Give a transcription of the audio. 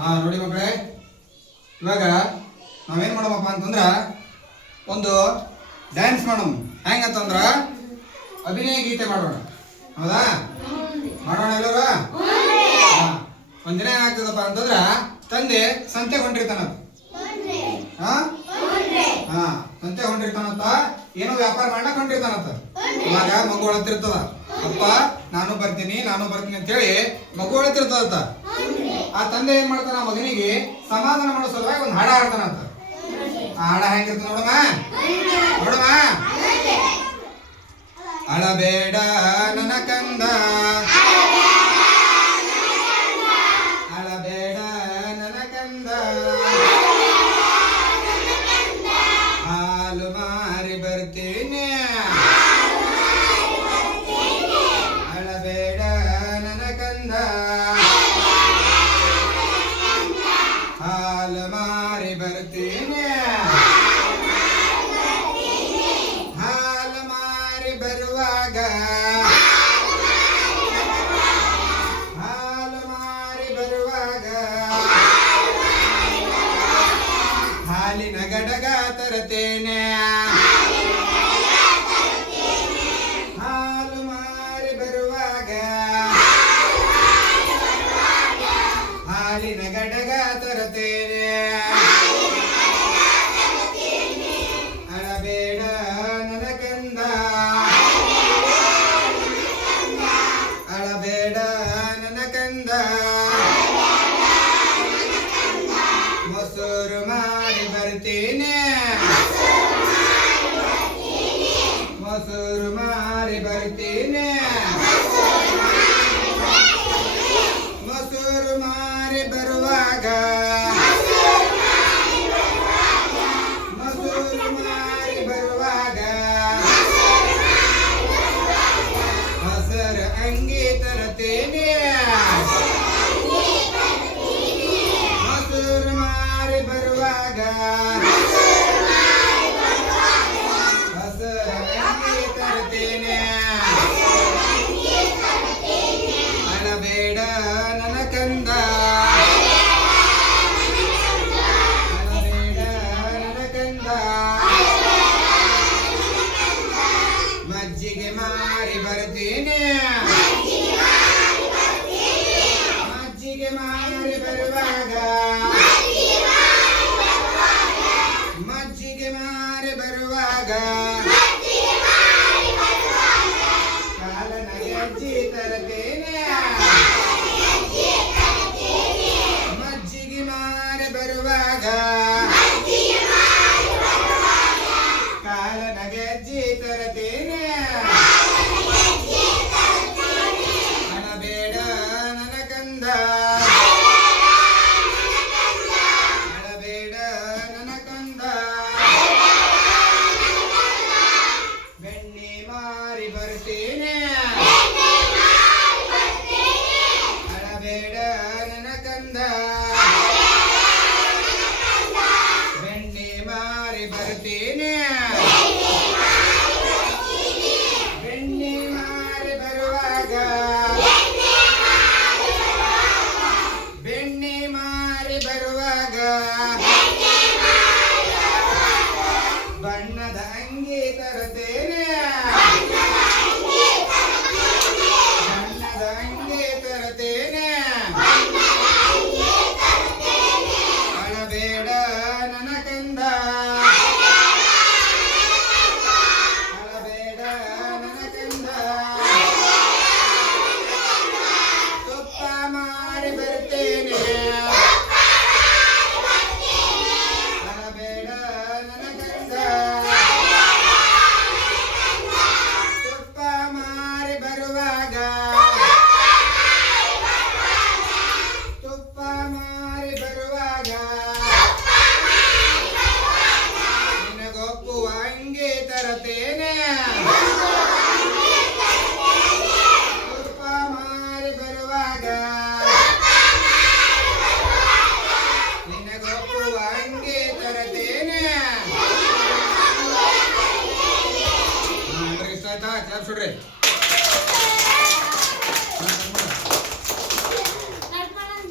ಹಾ, ನೋಡಿ ಮಕ್ಕಳೇ ಇವಾಗ ನಾವೇನ್ ಮಾಡಮಪ್ಪ ಅಂತಂದ್ರ ಒಂದು ಡ್ಯಾನ್ಸ್ ಮಾಡೋಣ. ಹೆಂಗಂತಂದ್ರ ಅಭಿನಯ ಗೀತೆ ಮಾಡೋಣ. ಹೌದಾ? ಮಾಡೋಣ ಎಲ್ಲರೂ. ಒಂದಿನ ಏನಾಗ್ತದಪ್ಪ ಅಂತಂದ್ರ ತಂದೆ ಸಂತೆ ಹೊಂಟಿರ್ತಾನ ಹಾ? ಹಾಂ, ಸಂತೆ ಹೊಂಟಿರ್ತಾನಂತ ಏನೋ ವ್ಯಾಪಾರ ಮಾಡಕ್ ಹೊಂಟಿರ್ತಾನಂತ ಇವಾಗ ಮಗು ಅಪ್ಪ, ನಾನು ಬರ್ತೀನಿ ನಾನು ಬರ್ತೀನಿ ಅಂತ ಹೇಳಿ ಮಗು ಅಳತಿರ್ತದಂತ ಆ ತಂದೆ ಏನ್ ಮಾಡ್ತಾನ ಮಗನಿಗೆ ಸಮಾಧಾನ ಮಾಡೋ ಸಲುವಾಗಿ ಒಂದು ಹಾಡ ಹಾಡ್ತಾನಂತ. ಆ ಹಾಡ ಹೆಂಗಿರ್ತ ನೋಡಮ್ಮ? ಕಂದ ಮೊಸರು ಮಾಡಿ ಬರ್ತೀನಿ. ಮೊಸರು ಮಾರಿ ಬರ್ತೀನಿ. ಮೊಸರು ಮಾರಿ ಬರುವಾಗ. ಮೊಸರು ಮಾರಿ ಬರುವಾಗ. ಹಸರು ಅಂಗಿ ತರತೇನೆ ಮೊಸರು ಮಾರಿ ಬರುವಾಗ ಹಸರು ಕಾಲನ ತರತೇನೆ ಹಣ ಅಳಬೇಡ ನನ್ನ ಕಂದ ಅಳಬೇಡ ನನ್ನ ಕಂದ ಬೆಣ್ಣೆ ಮಾರಿ ಬರ್ತೇನೆ ಅಳಬೇಡ ನನ್ನ ಕಂದ ಬೆಣ್ಣೆ ಮಾರಿ ಬರ್ತೇನೆ ನನ್ನ ಸುಡ್ರಿ